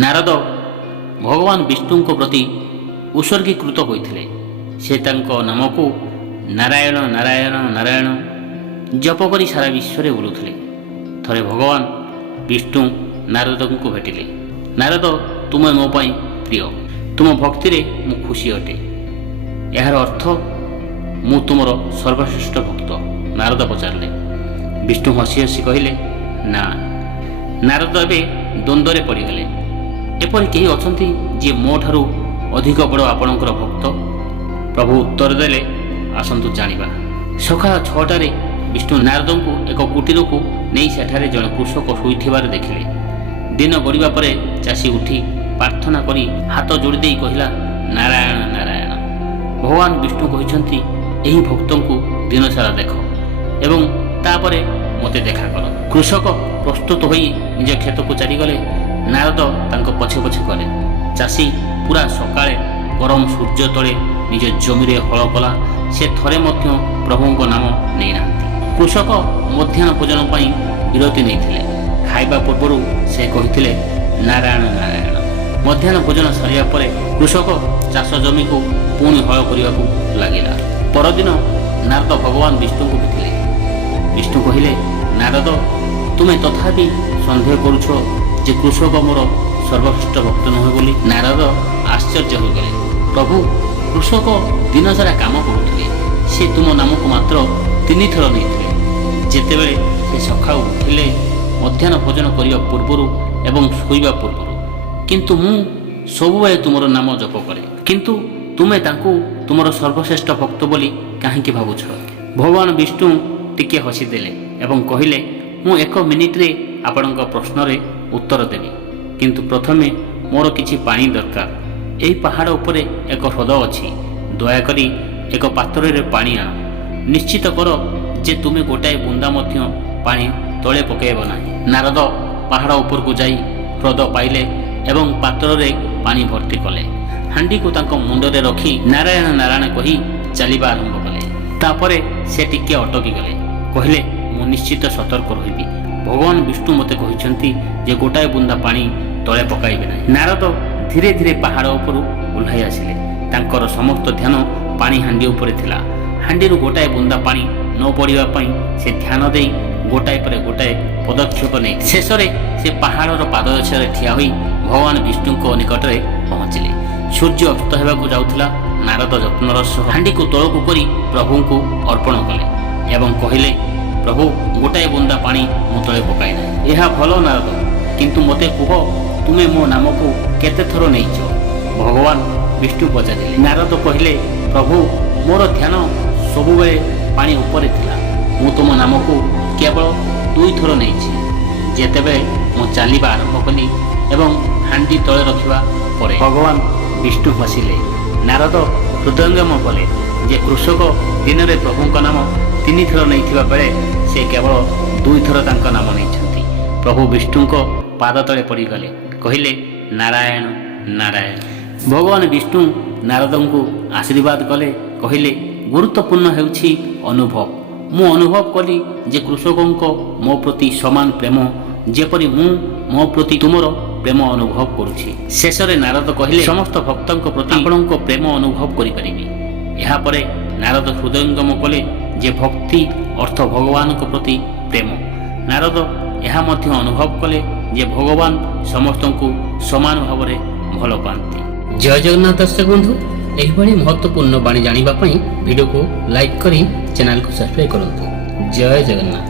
ନାରଦ ଭଗବାନ ବିଷ୍ଣୁଙ୍କ ପ୍ରତି ଉତ୍ସର୍ଗୀକୃତ ହୋଇଥିଲେ। ସେ ତାଙ୍କ ନାମକୁ ନାରାୟଣ ନାରାୟଣ ନାରାୟଣ ଜପ କରି ସାରା ବିଶ୍ୱରେ ବୁଲୁଥିଲେ। ଥରେ ଭଗବାନ ବିଷ୍ଣୁ ନାରଦଙ୍କୁ ଭେଟିଲେ। ନାରଦ, ତୁମେ ମୋ ପାଇଁ ପ୍ରିୟ, ତୁମ ଭକ୍ତିରେ ମୁଁ ଖୁସି ଅଟେ। ଏହାର ଅର୍ଥ ମୁଁ ତୁମର ସର୍ବଶ୍ରେଷ୍ଠ ଭକ୍ତ? ନାରଦ ପଚାରିଲେ। ବିଷ୍ଣୁ ହସି ହସି କହିଲେ, ନା। ନାରଦ ଏବେ ଦ୍ୱନ୍ଦ୍ୱରେ ପଡ଼ିଗଲେ। ଏପରି କେହି ଅଛନ୍ତି ଯିଏ ମୋ ଠାରୁ ଅଧିକ ବଡ଼ ଆପଣଙ୍କର ଭକ୍ତ? ପ୍ରଭୁ ଉତ୍ତର ଦେଲେ, ଆସନ୍ତୁ ଜାଣିବା। ସକାଳ 6ଟାରେ ବିଷ୍ଣୁ ନାରଦଙ୍କୁ ଏକ କୁଟୀରକୁ ନେଇ ସେଠାରେ ଜଣେ କୃଷକ ଶୋଇଥିବାର ଦେଖିଲେ। ଦିନ ଗଡ଼ିବା ପରେ ଚାଷୀ ଉଠି ପ୍ରାର୍ଥନା କରି ହାତ ଯୋଡ଼ି ଦେଇ କହିଲା, ନାରାୟଣ ନାରାୟଣ। ଭଗବାନ ବିଷ୍ଣୁ କହିଛନ୍ତି, ଏହି ଭକ୍ତଙ୍କୁ ଦିନସାରା ଦେଖ ଏବଂ ତାପରେ ମୋତେ ଦେଖା କର। କୃଷକ ପ୍ରସ୍ତୁତ ହୋଇ ନିଜ କ୍ଷେତକୁ ଚାଲିଗଲେ। ନାରଦ ତାଙ୍କ ପଛେ ପଛେ ଗଲେ। ଚାଷୀ ପୁରା ସକାଳେ ଗରମ ସୂର୍ଯ୍ୟ ତଳେ ନିଜ ଜମିରେ ହଳ କଲା। ସେ ଥରେ ମଧ୍ୟ ପ୍ରଭୁଙ୍କ ନାମ ନେଇନାହାନ୍ତି। କୃଷକ ମଧ୍ୟାହ୍ନ ଭୋଜନ ପାଇଁ ବିରତି ନେଇଥିଲେ। ଖାଇବା ପୂର୍ବରୁ ସେ କହିଥିଲେ, ନାରାୟଣ ନାରାୟଣ। ମଧ୍ୟାହ୍ନ ଭୋଜନ ସରିବା ପରେ କୃଷକ ଚାଷ ଜମିକୁ ପୁଣି ହଳ କରିବାକୁ ଲାଗିଲା। ପରଦିନ ନାରଦ ଭଗବାନ ବିଷ୍ଣୁଙ୍କୁ ଭେଟିଲେ। ବିଷ୍ଣୁ କହିଲେ, ନାରଦ, ତୁମେ ତଥାପି ସନ୍ଦେହ କରୁଛ ଯେ କୃଷକ ମୋର ସର୍ବଶ୍ରେଷ୍ଠ ଭକ୍ତ ନୁହେଁ ବୋଲି? ନାରଦ ଆଶ୍ଚର୍ଯ୍ୟ ହୋଇଗଲେ। ପ୍ରଭୁ, କୃଷକ ଦିନସାରା କାମ କରୁଥିଲେ। ସେ ତୁମ ନାମକୁ ମାତ୍ର 3 ଥର ନେଇଥିଲେ। ଯେତେବେଳେ ସେ ସକାଳୁ ଉଠିଲେ, ମଧ୍ୟାହ୍ନ ଭୋଜନ କରିବା ପୂର୍ବରୁ ଏବଂ ଶୋଇବା ପୂର୍ବରୁ। କିନ୍ତୁ ମୁଁ ସବୁବେଳେ ତୁମର ନାମ ଜପ କରେ। କିନ୍ତୁ ତୁମେ ତାଙ୍କୁ ତୁମର ସର୍ବଶ୍ରେଷ୍ଠ ଭକ୍ତ ବୋଲି କାହିଁକି ଭାବୁଛ? ଭଗବାନ ବିଷ୍ଣୁ ଟିକେ ହସିଦେଲେ ଏବଂ କହିଲେ, ମୁଁ 1 ମିନିଟରେ ଆପଣଙ୍କ ପ୍ରଶ୍ନରେ ଉତ୍ତର ଦେବି। କିନ୍ତୁ ପ୍ରଥମେ ମୋର କିଛି ପାଣି ଦରକାର। ଏହି ପାହାଡ଼ ଉପରେ ଏକ ହ୍ରଦ ଅଛି। ଦୟାକରି ଏକ ପାତ୍ରରେ ପାଣି ଆଣ। ନିଶ୍ଚିତ କର ଯେ ତୁମେ ଗୋଟାଏ ବୁନ୍ଦା ମଧ୍ୟ ପାଣି ତଳେ ପକାଇବ ନାହିଁ। ନାରଦ ପାହାଡ଼ ଉପରକୁ ଯାଇ ହ୍ରଦ ପାଇଲେ ଏବଂ ପାତ୍ରରେ ପାଣି ଭର୍ତ୍ତି କଲେ। ହାଣ୍ଡିକୁ ତାଙ୍କ ମୁଣ୍ଡରେ ରଖି ନାରାୟଣ ନାରାୟଣ କହି ଚାଲିବା ଆରମ୍ଭ କଲେ। ତାପରେ ସେ ଟିକେ ଅଟକିଗଲେ। କହିଲେ, ମୁଁ ନିଶ୍ଚିତ ସତର୍କ ରହିବି। ଭଗବାନ ବିଷ୍ଣୁ ମୋତେ କହିଛନ୍ତି ଯେ ଗୋଟାଏ ବୁନ୍ଦା ପାଣି ତଳେ ପକାଇବେ ନାହିଁ। ନାରଦ ଧୀରେ ଧୀରେ ପାହାଡ଼ ଉପରୁ ଓହ୍ଲାଇ ଆସିଲେ। ତାଙ୍କର ସମସ୍ତ ଧ୍ୟାନ ପାଣି ହାଣ୍ଡି ଉପରେ ଥିଲା। ହାଣ୍ଡିରୁ ଗୋଟାଏ ବୁନ୍ଦା ପାଣି ନ ପଡ଼ିବା ପାଇଁ ସେ ଧ୍ୟାନ ଦେଇ ଗୋଟାଏ ପରେ ଗୋଟାଏ ପଦକ୍ଷେପ ନେଇ ଶେଷରେ ସେ ପାହାଡ଼ର ପାଦଦେଶରେ ଠିଆ ହୋଇ ଭଗବାନ ବିଷ୍ଣୁଙ୍କ ନିକଟରେ ପହଞ୍ଚିଲେ। ସୂର୍ଯ୍ୟ ଅସ୍ତ ହେବାକୁ ଯାଉଥିଲା। ନାରଦ ଯତ୍ନର ସହ ହାଣ୍ଡିକୁ ତଳକୁ କରି ପ୍ରଭୁଙ୍କୁ ଅର୍ପଣ କଲେ ଏବଂ କହିଲେ, ପ୍ରଭୁ, ଗୋଟାଏ ବୁନ୍ଦା ପାଣି ମୁଁ ତଳେ ପକାଇ ନାହିଁ। ଏହା ଭଲ ନାରଦ, କିନ୍ତୁ ମୋତେ କୁହ, ତୁମେ ମୋ ନାମକୁ କେତେ ଥର ନେଇଛ? ଭଗବାନ ବିଷ୍ଣୁ ପଚାରିଲେ। ନାରଦ କହିଲେ, ପ୍ରଭୁ, ମୋର ଧ୍ୟାନ ସବୁବେଳେ ପାଣି ଉପରେ ଥିଲା। ମୁଁ ତୁମ ନାମକୁ କେବଳ 2 ଥର ନେଇଛି। ଯେତେବେଳେ ମୁଁ ଚାଲିବା ଆରମ୍ଭ କଲି ଏବଂ ହାଣ୍ଡି ତଳେ ରଖିବା ପରେ। ଭଗବାନ ବିଷ୍ଣୁ ହସିଲେ। ନାରଦ ହୃଦୟଙ୍ଗମ କଲେ ଯେ କୃଷକ ଦିନରେ ପ୍ରଭୁଙ୍କ ନାମ 3 ଥର ନେଇଥିବା ବେଳେ ସେ କେବଳ 2 ଥର ତାଙ୍କ ନାମ ନେଇଛନ୍ତି। ପ୍ରଭୁ ବିଷ୍ଣୁଙ୍କ ପାଦ ତଳେ ପଡ଼ିଗଲେ। କହିଲେ, ନାରାୟଣ ନାରାୟଣ। ଭଗବାନ ବିଷ୍ଣୁ ନାରଦଙ୍କୁ ଆଶୀର୍ବାଦ କଲେ। କହିଲେ, ଗୁରୁତ୍ୱପୂର୍ଣ୍ଣ ହେଉଛି ଅନୁଭବ। ମୁଁ ଅନୁଭବ କଲି ଯେ କୃଷକଙ୍କ ମୋ ପ୍ରତି ସମାନ ପ୍ରେମ ଯେପରି ମୁଁ ମୋ ପ୍ରତି ତୁମର ପ୍ରେମ ଅନୁଭବ କରୁଛି। ଶେଷରେ ନାରଦ କହିଲେ, ସମସ୍ତ ଭକ୍ତଙ୍କ ପ୍ରତି ଆପଣଙ୍କ ପ୍ରେମ ଅନୁଭବ କରିପାରିବି। ଏହାପରେ ନାରଦ ହୃଦୟଙ୍ଗମ କଲେ ଯେ ଭକ୍ତି ଅର୍ଥ ଭଗବାନଙ୍କ ପ୍ରତି ପ୍ରେମ। ନାରଦ ଏହା ମଧ୍ୟ ଅନୁଭବ କଲେ ଯେ ଭଗବାନ ସମସ୍ତଙ୍କୁ ସମାନ ଭାବରେ ଭଲ ପାଆନ୍ତି। ଜୟ ଜଗନ୍ନାଥ ଦର୍ଶକ ବନ୍ଧୁ, ଏହିଭଳି ମହତ୍ୱପୂର୍ଣ୍ଣ ବାଣୀ ଜାଣିବା ପାଇଁ ଭିଡ଼ିଓକୁ ଲାଇକ୍ କରି ଚ୍ୟାନେଲକୁ ସବସ୍କ୍ରାଇବ୍ କରନ୍ତୁ। ଜୟ ଜଗନ୍ନାଥ।